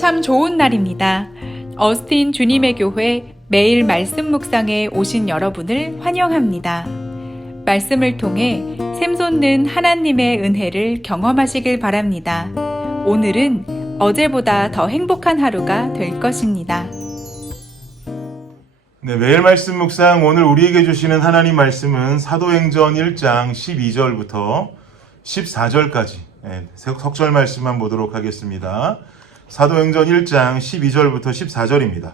참 좋은 날입니다. 어스틴 주님의 교회 매일 말씀 묵상에 오신 여러분을 환영합니다. 말씀을 통해 샘솟는 하나님의 은혜를 경험하시길 바랍니다. 오늘은 어제보다 더 행복한 하루가 될 것입니다. 네, 매일 말씀 묵상 오늘 우리에게 주시는 하나님 말씀은 사도행전 1장 12절부터 14절까지 석절 말씀만 보도록 하겠습니다. 사도행전 1장 12절부터 14절입니다.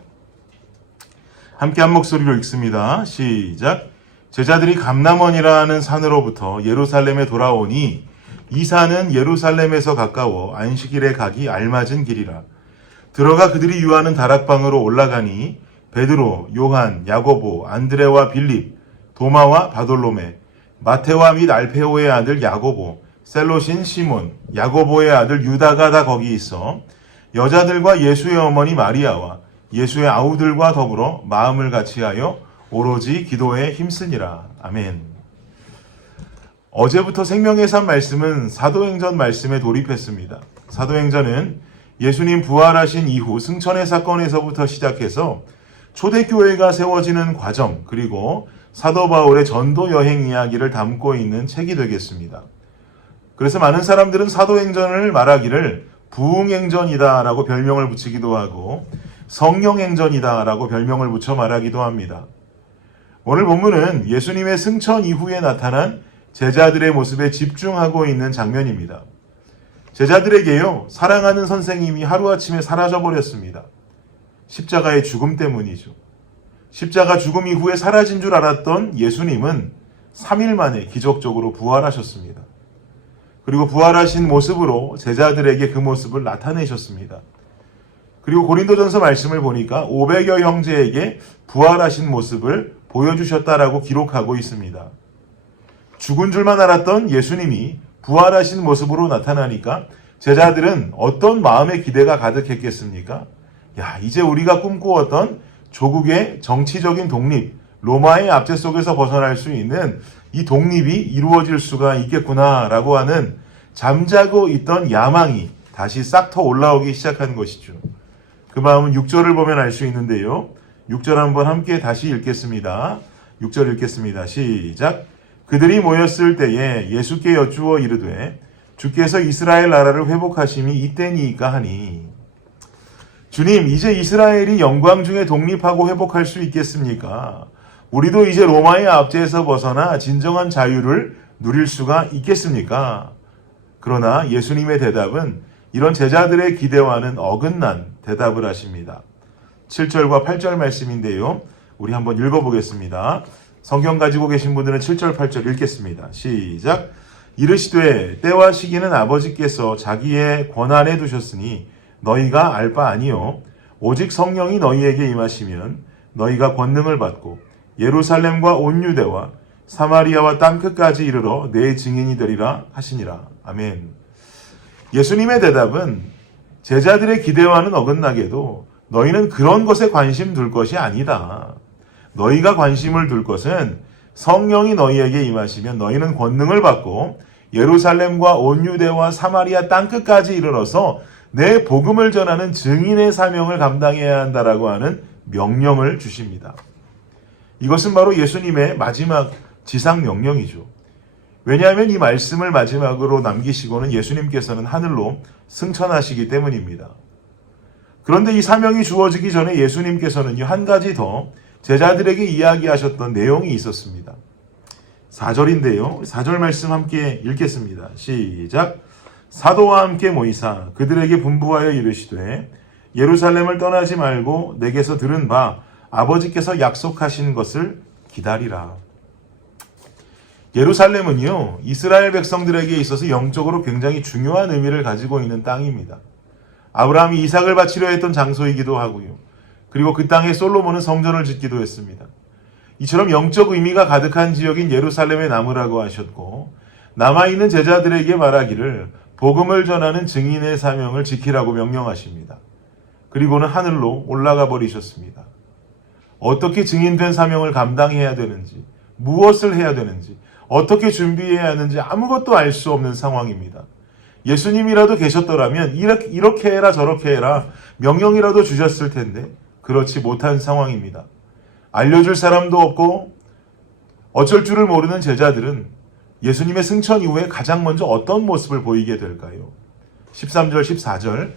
함께 한 목소리로 읽습니다. 시작. 제자들이 감람원이라는 산으로부터 예루살렘에 돌아오니 이 산은 예루살렘에서 가까워 안식일에 가기 알맞은 길이라. 들어가 그들이 유하는 다락방으로 올라가니 베드로, 요한, 야고보, 안드레와 빌립, 도마와 바돌로메, 마테와 및 알페오의 아들 야고보, 셀롯인 시몬, 야고보의 아들 유다가 다 거기 있어 여자들과 예수의 어머니 마리아와 예수의 아우들과 더불어 마음을 같이하여 오로지 기도에 힘쓰니라. 아멘. 어제부터 생명의 산 말씀은 사도행전 말씀에 돌입했습니다. 사도행전은 예수님 부활하신 이후 승천의 사건에서부터 시작해서 초대교회가 세워지는 과정, 그리고 사도 바울의 전도 여행 이야기를 담고 있는 책이 되겠습니다. 그래서 많은 사람들은 사도행전을 말하기를 부흥행전이다라고 별명을 붙이기도 하고 성령행전이다라고 별명을 붙여 말하기도 합니다. 오늘 본문은 예수님의 승천 이후에 나타난 제자들의 모습에 집중하고 있는 장면입니다. 제자들에게요, 사랑하는 선생님이 하루아침에 사라져버렸습니다. 십자가의 죽음 때문이죠. 십자가 죽음 이후에 사라진 줄 알았던 예수님은 3일 만에 기적적으로 부활하셨습니다. 그리고 부활하신 모습으로 제자들에게 그 모습을 나타내셨습니다. 그리고 고린도전서 말씀을 보니까 500여 형제에게 부활하신 모습을 보여주셨다라고 기록하고 있습니다. 죽은 줄만 알았던 예수님이 부활하신 모습으로 나타나니까 제자들은 어떤 마음의 기대가 가득했겠습니까? 야, 이제 우리가 꿈꾸었던 조국의 정치적인 독립, 로마의 압제 속에서 벗어날 수 있는 이 독립이 이루어질 수가 있겠구나라고 하는 잠자고 있던 야망이 다시 싹터 올라오기 시작한 것이죠. 그 마음은 6절을 보면 알 수 있는데요. 6절 한번 함께 다시 읽겠습니다. 6절 읽겠습니다. 시작. 그들이 모였을 때에 예수께 여쭈어 이르되 주께서 이스라엘 나라를 회복하심이 이때니이까 하니. 주님, 이제 이스라엘이 영광 중에 독립하고 회복할 수 있겠습니까? 우리도 이제 로마의 압제에서 벗어나 진정한 자유를 누릴 수가 있겠습니까? 그러나 예수님의 대답은 이런 제자들의 기대와는 어긋난 대답을 하십니다. 7절과 8절 말씀인데요. 우리 한번 읽어보겠습니다. 성경 가지고 계신 분들은 7절, 8절 읽겠습니다. 시작. 이르시되 때와 시기는 아버지께서 자기의 권한에 두셨으니 너희가 알 바 아니요 오직 성령이 너희에게 임하시면 너희가 권능을 받고 예루살렘과 온 유대와 사마리아와 땅끝까지 이르러 내 증인이 되리라 하시니라. 아멘. 예수님의 대답은 제자들의 기대와는 어긋나게도 너희는 그런 것에 관심 둘 것이 아니다. 너희가 관심을 둘 것은 성령이 너희에게 임하시면 너희는 권능을 받고 예루살렘과 온 유대와 사마리아 땅끝까지 이르러서 내 복음을 전하는 증인의 사명을 감당해야 한다라고 하는 명령을 주십니다. 이것은 바로 예수님의 마지막 지상 명령이죠. 왜냐하면 이 말씀을 마지막으로 남기시고는 예수님께서는 하늘로 승천하시기 때문입니다. 그런데 이 사명이 주어지기 전에 예수님께서는요, 한 가지 더 제자들에게 이야기하셨던 내용이 있었습니다. 4절인데요. 4절 말씀 함께 읽겠습니다. 시작. 사도와 함께 모이사 그들에게 분부하여 이르시되 예루살렘을 떠나지 말고 내게서 들은 바 아버지께서 약속하신 것을 기다리라. 예루살렘은요, 이스라엘 백성들에게 있어서 영적으로 굉장히 중요한 의미를 가지고 있는 땅입니다. 아브라함이 이삭을 바치려 했던 장소이기도 하고요. 그리고 그 땅에 솔로몬은 성전을 짓기도 했습니다. 이처럼 영적 의미가 가득한 지역인 예루살렘에 남으라고 하셨고, 남아있는 제자들에게 말하기를 복음을 전하는 증인의 사명을 지키라고 명령하십니다. 그리고는 하늘로 올라가 버리셨습니다. 어떻게 증인된 사명을 감당해야 되는지, 무엇을 해야 되는지, 어떻게 준비해야 하는지 아무것도 알 수 없는 상황입니다. 예수님이라도 계셨더라면 이렇게 해라 저렇게 해라 명령이라도 주셨을 텐데 그렇지 못한 상황입니다. 알려줄 사람도 없고 어쩔 줄을 모르는 제자들은 예수님의 승천 이후에 가장 먼저 어떤 모습을 보이게 될까요? 13절, 14절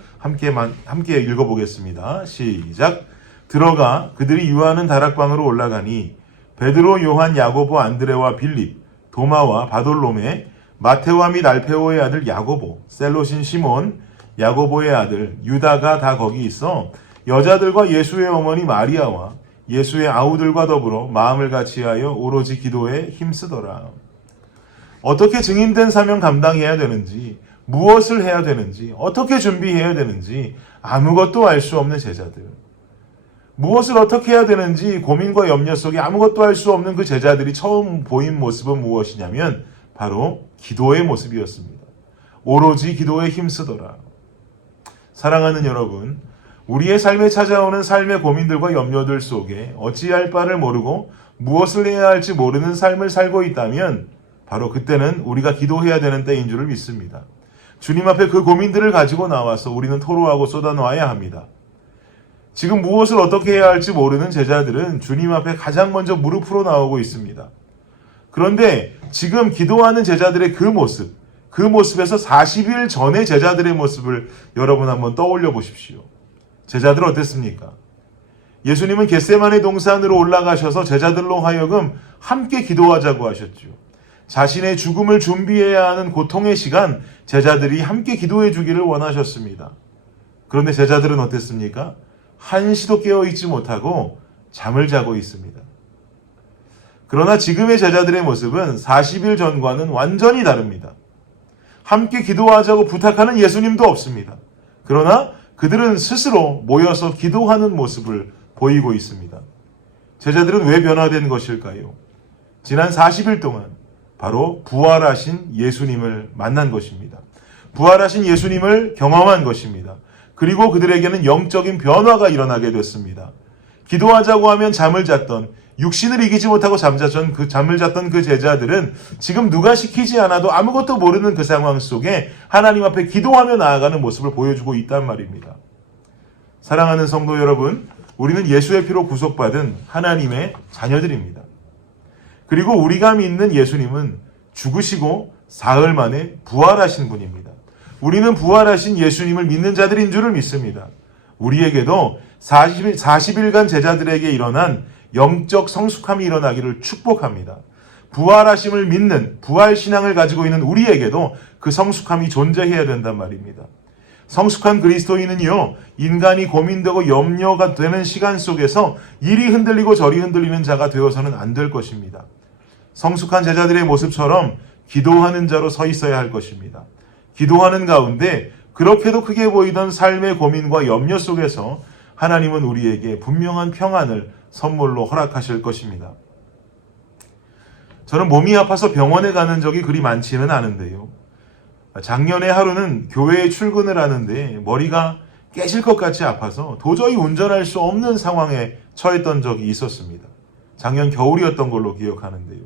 함께 읽어보겠습니다. 시작. 들어가 그들이 유하는 다락방으로 올라가니 베드로, 요한, 야고보, 안드레와 빌립, 도마와 바돌로메, 마테오와 및 알페오의 아들 야고보, 셀롯인 시몬, 야고보의 아들 유다가 다 거기 있어 여자들과 예수의 어머니 마리아와 예수의 아우들과 더불어 마음을 같이하여 오로지 기도에 힘쓰더라. 어떻게 증인된 사명 감당해야 되는지, 무엇을 해야 되는지, 어떻게 준비해야 되는지 아무것도 알 수 없는 제자들. 무엇을 어떻게 해야 되는지 고민과 염려 속에 아무것도 알 수 없는 그 제자들이 처음 보인 모습은 무엇이냐면 바로 기도의 모습이었습니다. 오로지 기도에 힘쓰더라. 사랑하는 여러분, 우리의 삶에 찾아오는 삶의 고민들과 염려들 속에 어찌할 바를 모르고 무엇을 해야 할지 모르는 삶을 살고 있다면 바로 그때는 우리가 기도해야 되는 때인 줄을 믿습니다. 주님 앞에 그 고민들을 가지고 나와서 우리는 토로하고 쏟아놓아야 합니다. 지금 무엇을 어떻게 해야 할지 모르는 제자들은 주님 앞에 가장 먼저 무릎으로 나오고 있습니다. 그런데 지금 기도하는 제자들의 그 모습에서 40일 전의 제자들의 모습을 여러분 한번 떠올려 보십시오. 제자들 어땠습니까? 예수님은 겟세마네 동산으로 올라가셔서 제자들로 하여금 함께 기도하자고 하셨죠. 자신의 죽음을 준비해야 하는 고통의 시간, 제자들이 함께 기도해 주기를 원하셨습니다. 그런데 제자들은 어땠습니까? 한시도 깨어있지 못하고 잠을 자고 있습니다. 그러나 지금의 제자들의 모습은 40일 전과는 완전히 다릅니다. 함께 기도하자고 부탁하는 예수님도 없습니다. 그러나 그들은 스스로 모여서 기도하는 모습을 보이고 있습니다. 제자들은 왜 변화된 것일까요? 지난 40일 동안 바로 부활하신 예수님을 만난 것입니다. 부활하신 예수님을 경험한 것입니다. 그리고 그들에게는 영적인 변화가 일어나게 됐습니다. 기도하자고 하면 잠을 잤던, 육신을 이기지 못하고 잠을 잤던 그 제자들은 지금 누가 시키지 않아도 아무것도 모르는 그 상황 속에 하나님 앞에 기도하며 나아가는 모습을 보여주고 있단 말입니다. 사랑하는 성도 여러분, 우리는 예수의 피로 구속받은 하나님의 자녀들입니다. 그리고 우리가 믿는 예수님은 죽으시고 사흘 만에 부활하신 분입니다. 우리는 부활하신 예수님을 믿는 자들인 줄을 믿습니다. 우리에게도 40일간 제자들에게 일어난 영적 성숙함이 일어나기를 축복합니다. 부활하심을 믿는 부활신앙을 가지고 있는 우리에게도 그 성숙함이 존재해야 된단 말입니다. 성숙한 그리스도인은요, 인간이 고민되고 염려가 되는 시간 속에서 이리 흔들리고 저리 흔들리는 자가 되어서는 안 될 것입니다. 성숙한 제자들의 모습처럼 기도하는 자로 서 있어야 할 것입니다. 기도하는 가운데 그렇게도 크게 보이던 삶의 고민과 염려 속에서 하나님은 우리에게 분명한 평안을 선물로 허락하실 것입니다. 저는 몸이 아파서 병원에 가는 적이 그리 많지는 않은데요. 작년에 하루는 교회에 출근을 하는데 머리가 깨질 것 같이 아파서 도저히 운전할 수 없는 상황에 처했던 적이 있었습니다. 작년 겨울이었던 걸로 기억하는데요.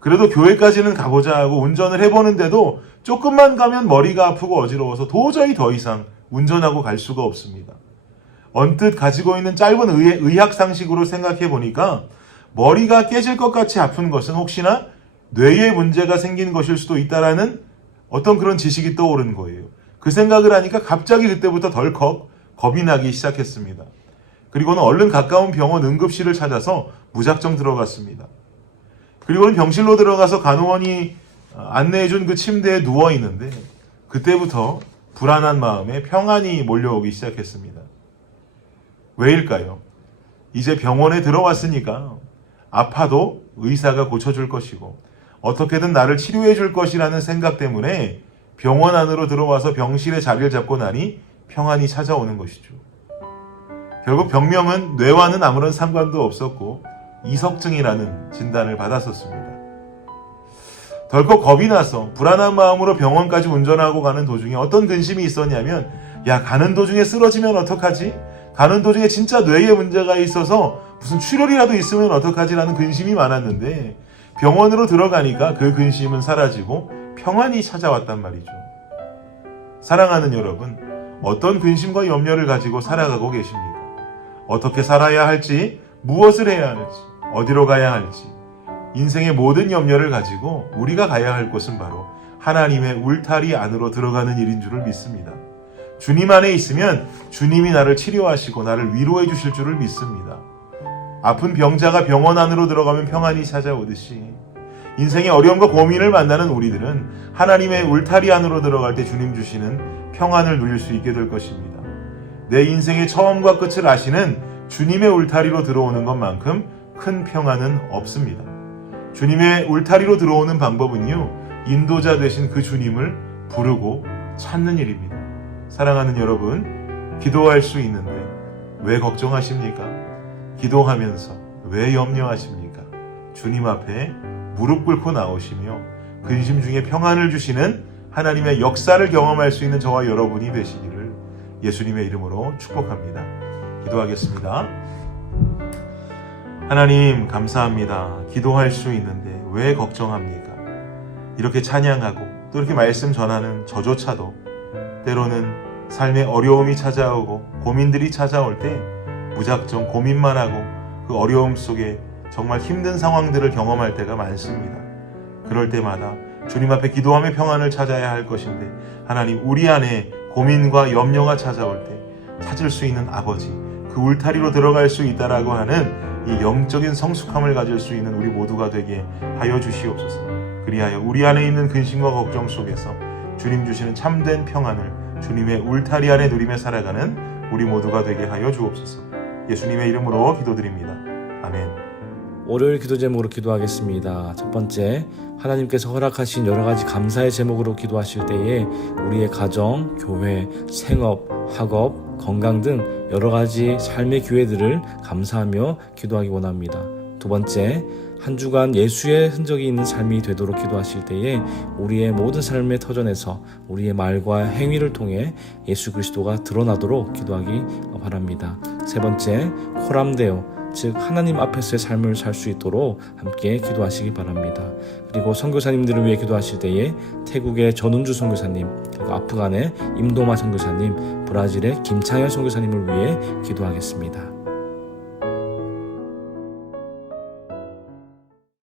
그래도 교회까지는 가보자 하고 운전을 해보는데도 조금만 가면 머리가 아프고 어지러워서 도저히 더 이상 운전하고 갈 수가 없습니다. 언뜻 가지고 있는 짧은 의학 상식으로 생각해 보니까 머리가 깨질 것 같이 아픈 것은 혹시나 뇌에 문제가 생긴 것일 수도 있다라는 어떤 그런 지식이 떠오른 거예요. 그 생각을 하니까 갑자기 그때부터 덜컥 겁이 나기 시작했습니다. 그리고는 얼른 가까운 병원 응급실을 찾아서 무작정 들어갔습니다. 그리고는 병실로 들어가서 간호원이 안내해준 그 침대에 누워 있는데 그때부터 불안한 마음에 평안이 몰려오기 시작했습니다. 왜일까요? 이제 병원에 들어왔으니까 아파도 의사가 고쳐줄 것이고 어떻게든 나를 치료해 줄 것이라는 생각 때문에 병원 안으로 들어와서 병실에 자리를 잡고 나니 평안이 찾아오는 것이죠. 결국 병명은 뇌와는 아무런 상관도 없었고 이석증이라는 진단을 받았었습니다. 덜컥 겁이 나서 불안한 마음으로 병원까지 운전하고 가는 도중에 어떤 근심이 있었냐면, 야, 가는 도중에 쓰러지면 어떡하지? 가는 도중에 진짜 뇌에 문제가 있어서 무슨 출혈이라도 있으면 어떡하지라는 근심이 많았는데 병원으로 들어가니까 그 근심은 사라지고 평안이 찾아왔단 말이죠. 사랑하는 여러분, 어떤 근심과 염려를 가지고 살아가고 계십니까? 어떻게 살아야 할지, 무엇을 해야 할지, 어디로 가야 할지, 인생의 모든 염려를 가지고 우리가 가야 할 곳은 바로 하나님의 울타리 안으로 들어가는 일인 줄을 믿습니다. 주님 안에 있으면 주님이 나를 치료하시고 나를 위로해 주실 줄을 믿습니다. 아픈 병자가 병원 안으로 들어가면 평안이 찾아오듯이 인생의 어려움과 고민을 만나는 우리들은 하나님의 울타리 안으로 들어갈 때 주님 주시는 평안을 누릴 수 있게 될 것입니다. 내 인생의 처음과 끝을 아시는 주님의 울타리로 들어오는 것만큼 큰 평안은 없습니다. 주님의 울타리로 들어오는 방법은요, 인도자 되신 그 주님을 부르고 찾는 일입니다. 사랑하는 여러분, 기도할 수 있는데 왜 걱정하십니까? 기도하면서 왜 염려하십니까? 주님 앞에 무릎 꿇고 나오시며 근심 중에 평안을 주시는 하나님의 역사를 경험할 수 있는 저와 여러분이 되시기를 예수님의 이름으로 축복합니다. 기도하겠습니다. 하나님 감사합니다. 기도할 수 있는데 왜 걱정합니까? 이렇게 찬양하고 또 이렇게 말씀 전하는 저조차도 때로는 삶의 어려움이 찾아오고 고민들이 찾아올 때 무작정 고민만 하고 그 어려움 속에 정말 힘든 상황들을 경험할 때가 많습니다. 그럴 때마다 주님 앞에 기도하며 평안을 찾아야 할 것인데 하나님, 우리 안에 고민과 염려가 찾아올 때 찾을 수 있는 아버지, 그 울타리로 들어갈 수 있다라고 하는 이 영적인 성숙함을 가질 수 있는 우리 모두가 되게 하여 주시옵소서. 그리하여 우리 안에 있는 근심과 걱정 속에서 주님 주시는 참된 평안을 주님의 울타리 안에 누리며 살아가는 우리 모두가 되게 하여 주옵소서. 예수님의 이름으로 기도드립니다. 아멘. 월요일 기도 제목으로 기도하겠습니다. 첫 번째, 하나님께서 허락하신 여러 가지 감사의 제목으로 기도하실 때에 우리의 가정, 교회, 생업, 학업, 건강 등 여러 가지 삶의 기회들을 감사하며 기도하기 원합니다. 두 번째, 한 주간 예수의 흔적이 있는 삶이 되도록 기도하실 때에 우리의 모든 삶의 터전에서 우리의 말과 행위를 통해 예수 그리스도가 드러나도록 기도하기 바랍니다. 세 번째, 코람데오, 즉 하나님 앞에서의 삶을 살 수 있도록 함께 기도하시기 바랍니다. 그리고 선교사님들을 위해 기도하실 때에 태국의 전운주 선교사님, 그리고 아프간의 임도마 선교사님, 브라질의 김창현 선교사님을 위해 기도하겠습니다.